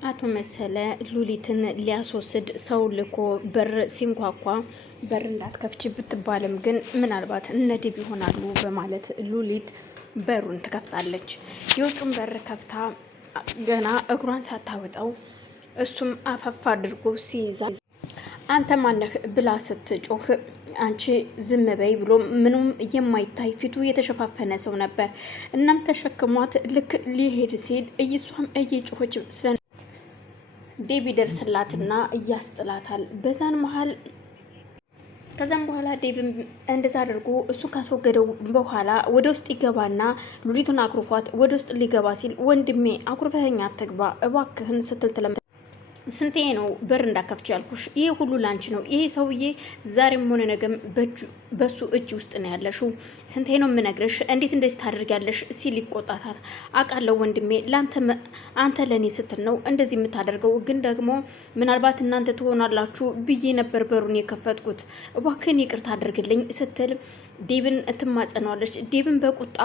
አቶ መሰለ ሉሊትን ሊያስወስድ ሰው ልኮ በር ሲንኳኳ በር እንዳትከፍች ብትባልም ግን ምናልባት እነዲብ ይሆናሉ በማለት ሉሊት በሩን ትከፍታለች። የውጩን በር ከፍታ ገና እግሯን ሳታወጣው እሱም አፈፍ አድርጎ ሲይዛ አንተ ማነህ ብላ ስትጮህ አንቺ ዝም በይ ብሎ ምንም የማይታይ ፊቱ የተሸፋፈነ ሰው ነበር። እናም ተሸክሟት ልክ ሊሄድ ሲል እሷም እየጮኸች ስለ ዴብ ይደርስላትና እያስጥላታል። በዛን መሀል ከዛም በኋላ ዴቭም እንደዛ አድርጎ እሱ ካስወገደው በኋላ ወደ ውስጥ ይገባና ሉሊቱን አኩርፏት ወደ ውስጥ ሊገባ ሲል ወንድሜ አኩርፈኸኝ አትግባ እባክህን ስትል ስንቴ ነው በር እንዳከፍች ያልኩሽ? ይሄ ሁሉ ላንቺ ነው። ይሄ ሰውዬ ዛሬም ሆነ ነገም በሱ እጅ ውስጥ ነው ያለሽው። ስንቴ ነው የምነግርሽ? እንዴት እንደዚህ ታደርጊያለሽ? ሲል ይቆጣታል። አውቃለሁ ወንድሜ፣ አንተ ለኔ ስትል ነው እንደዚህ የምታደርገው፣ ግን ደግሞ ምናልባት እናንተ ትሆናላችሁ ብዬ ነበር በሩን የከፈትኩት። እባክህን ይቅርታ አድርግልኝ ስትል ዴብን ትማጸነዋለች። ዴብን በቁጣ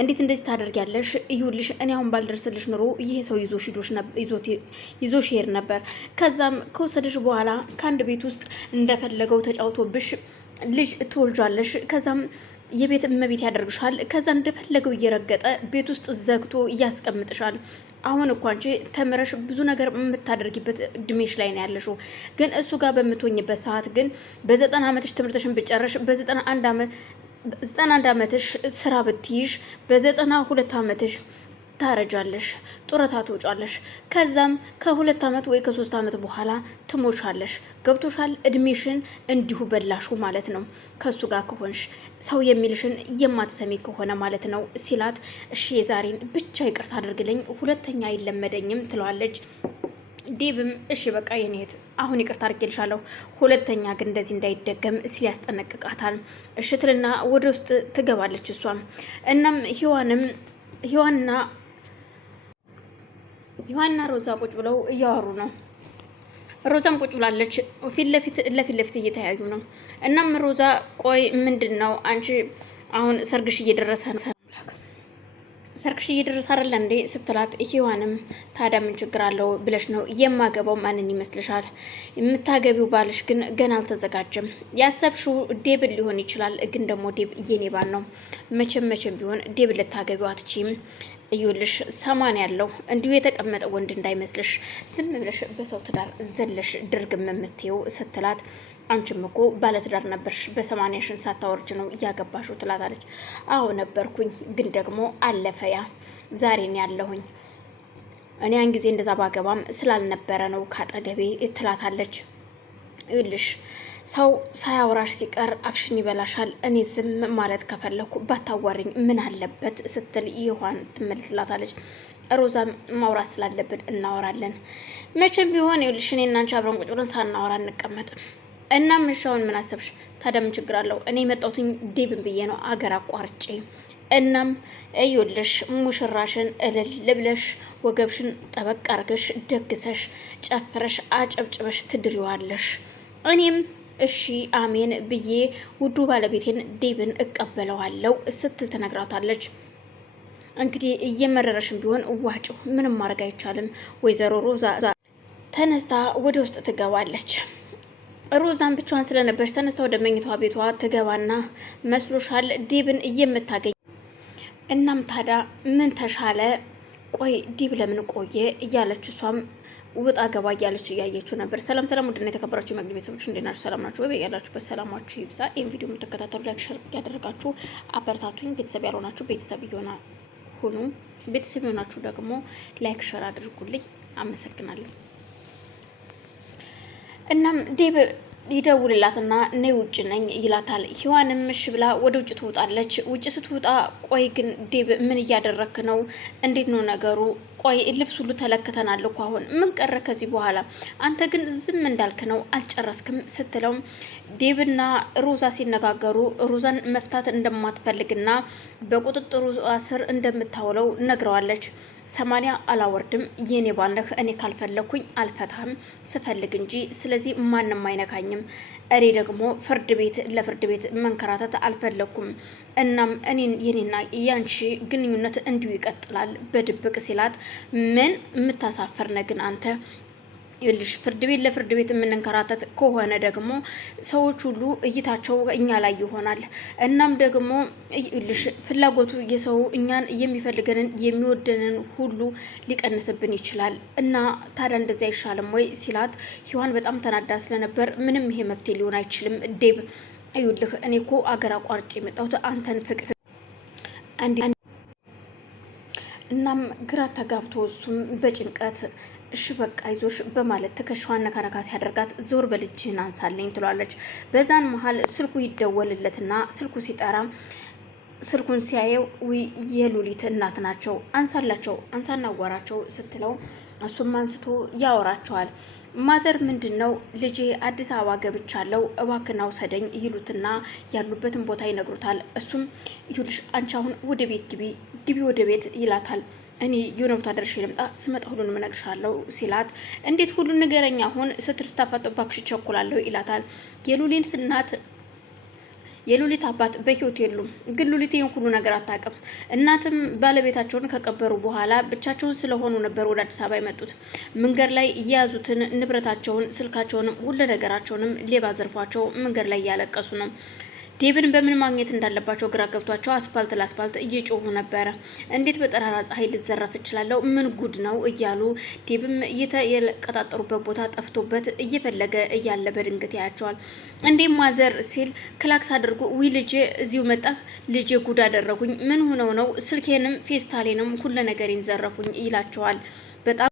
እንዴት እንደዚህ ታደርጊያለሽ? ይሁልሽ እኔ አሁን ባልደርስልሽ ኑሮ ይሄ ሰው ይዞሽ ሄድ ነበር። ከዛም ከወሰደሽ በኋላ ከአንድ ቤት ውስጥ እንደፈለገው ተጫውቶብሽ ልጅ ትወልጃለሽ። ከዛም የቤት እመቤት ያደርግሻል። ከዛ እንደፈለገው እየረገጠ ቤት ውስጥ ዘግቶ እያስቀምጥሻል። አሁን እኮ አንቺ ተምረሽ ብዙ ነገር የምታደርጊበት እድሜሽ ላይ ነው ያለሽው። ግን እሱ ጋር በምትሆኝበት ሰዓት ግን በ90 ዓመትሽ ትምህርትሽን ብጨርሽ በ91 ዓመትሽ ስራ ብትይዥ በ92 ዓመትሽ ታረጃለሽ፣ ጡረታ ትወጫለሽ። ከዛም ከ2 ዓመት ወይ ከ3 ዓመት በኋላ ትሞቻለሽ። ገብቶሻል? እድሜሽን እንዲሁ በላሹ ማለት ነው ከሱ ጋር ከሆንሽ፣ ሰው የሚልሽን የማትሰሚ ከሆነ ማለት ነው ሲላት፣ እሺ የዛሬን ብቻ ይቅርታ አድርግልኝ፣ ሁለተኛ አይለመደኝም ትለዋለች። ዴብም እሺ በቃ የኔት አሁን ይቅርታ አድርጌልሻለሁ፣ ሁለተኛ ግን እንደዚህ እንዳይደገም ሲል ያስጠነቅቃታል። እሽትልና ወደ ውስጥ ትገባለች እሷም። እናም ዮሐንና ሮዛ ቁጭ ብለው እያወሩ ነው። ሮዛም ቁጭ ብላለች። ለፊት ለፊት እየተያዩ ነው። እናም ሮዛ ቆይ ምንድን ነው አንቺ አሁን ሰርግሽ እየደረሰ አይደል እንዴ ስትላት፣ ሔዋንም ታዲያ ምን ችግር አለው ብለሽ ነው? የማገባው ማንን ይመስልሻል? የምታገቢው ባልሽ ግን ገና አልተዘጋጀም። ያሰብሽው ዴብ ሊሆን ይችላል፣ ግን ደግሞ ዴብ የኔ ባል ነው። መቼም ቢሆን ዴብ ልታገቢው አትችይም። እዩልሽ 80 ያለው እንዲሁ የተቀመጠ ወንድ እንዳይመስልሽ፣ ዝም ብለሽ በሰው ትዳር ዘለሽ ድርግም የምትይው ስትላት፣ አንቺም እኮ ባለትዳር ነበርሽ በ80ሽን ሳታወርጅ ነው እያገባሽው ትላታለች። አዎ ነበርኩኝ፣ ግን ደግሞ አለፈያ ዛሬን ያለሁኝ እኔ ያን ጊዜ እንደዛ ባገባም ስላልነበረ ነው ካጠገቤ ትላታለች። ይልሽ ሰው ሳያወራሽ ሲቀር አፍሽን ይበላሻል። እኔ ዝም ማለት ከፈለኩ ባታዋሪኝ ምን አለበት ስትል ይሆን ትመልስላታለች። ሮዛም ማውራት ስላለብን እናወራለን። መቼም ቢሆን ይልሽ እኔና አንቺ አብረን ቁጭ ብለን ሳናወራ እንቀመጥም። እናም ምሻውን ምን አሰብሽ? ታዲያ ምን ችግር አለው? እኔ የመጣሁትኝ ዴብን ብዬ ነው አገር አቋርጬ። እናም እዩልሽ ሙሽራሽን እልል ብለሽ ወገብሽን ጠበቅ አርገሽ ደግሰሽ ጨፍረሽ አጨብጭበሽ ትድሪዋለሽ። እኔም እሺ አሜን ብዬ ውዱ ባለቤቴን ዴብን እቀበለዋለሁ ስትል ትነግራታለች። እንግዲህ እየመረረሽም ቢሆን ዋጭው፣ ምንም ማድረግ አይቻልም። ወይዘሮ ሮዛ ተነስታ ወደ ውስጥ ትገባለች። ሮዛን ብቻዋን ስለነበረች ተነስታ ወደ መኝቷ ቤቷ ትገባና መስሎሻል ዴብን የምታገኝ? እናም ታዲያ ምን ተሻለ? ቆይ ዴብ ለምን ቆየ እያለች እሷም ውጣ ገባ እያለች እያየችው ነበር። ሰላም ውድና የተከበራችሁ መግቢያ ቤተሰቦች እንዴት ናችሁ? ሰላም ናችሁ ወይ? ያላችሁበት ሰላማችሁ ይብዛ። ይህን ቪዲዮ የምትከታተሉ ላይክ፣ ሼር ያደረጋችሁ አበረታቱኝ። ቤተሰብ ያልሆናችሁ ቤተሰብ ሁኑ። ቤተሰብ የሆናችሁ ደግሞ ላይክ ሼር አድርጉልኝ። አመሰግናለሁ። እናም ዴብ ይደውልላትና እኔ ውጭ ነኝ ይላታል። ሔዋንም እሺ ብላ ወደ ውጭ ትወጣለች። ውጭ ስትወጣ ቆይ ግን ዴብ ምን እያደረክ ነው? እንዴት ነው ነገሩ? ቆይ ልብስ ሁሉ ተለክተናል እኮ አሁን ምን ቀረ ከዚህ በኋላ? አንተ ግን ዝም እንዳልክ ነው አልጨረስክም ስትለው፣ ዴብና ሮዛ ሲነጋገሩ ሮዛን መፍታት እንደማትፈልግና በቁጥጥሩ ስር እንደምታውለው ነግረዋለች። 80 አላወርድም፣ የኔ ባልነህ፣ እኔ ካልፈለኩኝ አልፈታም ስፈልግ እንጂ፣ ስለዚህ ማንም አይነካኝም። እኔ ደግሞ ለፍርድ ቤት መንከራተት አልፈለኩም። እናም የኔና ያንቺ ግንኙነት እንዲሁ ይቀጥላል በድብቅ ሲላት፣ ምን የምታሳፍር ነግን አንተ ይልሽ ፍርድ ቤት ለፍርድ ቤት የምንንከራተት ከሆነ ደግሞ ሰዎች ሁሉ እይታቸው እኛ ላይ ይሆናል። እናም ደግሞ ይልሽ ፍላጎቱ የሰው እኛን የሚፈልገንን የሚወደንን ሁሉ ሊቀንስብን ይችላል እና ታዲያ እንደዚያ አይሻልም ወይ ሲላት፣ ሔዋን በጣም ተናዳ ስለነበር ምንም ይሄ መፍትሄ ሊሆን አይችልም ዴብ፣ ይኸውልህ እኔ እኮ አገር አቋርጬ የመጣሁት አንተን ፍቅር እናም ግራ ተጋብቶ እሱም በጭንቀት እሺ በቃ ይዞሽ በማለት ትከሻዋን ነካነካ ሲያደርጋት ዞር በልጅህን አንሳለኝ ትሏለች። በዛን መሀል ስልኩ ይደወልለትና ስልኩ ሲጠራ ስልኩን ሲያየው የሉሊት እናት ናቸው። አንሳላቸው አንሳና አዋራቸው ስትለው እሱም አንስቶ ያወራቸዋል። ማዘር ምንድነው ልጄ አዲስ አበባ ገብቻለሁ እባክና ውሰደኝ ይሉትና ያሉበትን ቦታ ይነግሩታል። እሱም ይሉሽ አንቺ አሁን ወደ ቤት ግቢ ወደ ቤት ይላታል። እኔ የሆነ ቦታ ደርሼ ልምጣ ስመጣ ሁሉንም እነግርሻለሁ ሲላት፣ እንዴት ሁሉን ንገረኝ አሁን ስትል ስታፋጥ እባክሽ እቸኩላለሁ ይላታል። የሉሊት አባት በህይወት የሉም፣ ግን ሉሊት ይህን ሁሉ ነገር አታውቅም። እናትም ባለቤታቸውን ከቀበሩ በኋላ ብቻቸውን ስለሆኑ ነበር ወደ አዲስ አበባ የመጡት። መንገድ ላይ የያዙትን ንብረታቸውን፣ ስልካቸውንም ሁሉ ነገራቸውንም ሌባ ዘርፏቸው መንገድ ላይ እያለቀሱ ነው። ዴብን በምን ማግኘት እንዳለባቸው ግራ ገብቷቸው አስፓልት ለአስፓልት እየጮሁ ነበረ። እንዴት በጠራራ ፀሐይ ልዘረፍ እችላለሁ? ምን ጉድ ነው እያሉ ዴብም የቀጣጠሩበት ቦታ ጠፍቶበት እየፈለገ እያለ በድንገት ያያቸዋል። እንዴ ማዘር ሲል ክላክስ አድርጎ ዊ ልጄ እዚሁ መጣህ? ልጄ ጉድ አደረጉኝ። ምን ሆነው ነው? ስልኬንም ፌስታሌንም ሁሉ ነገሬን ዘረፉኝ ይላቸዋል። በጣም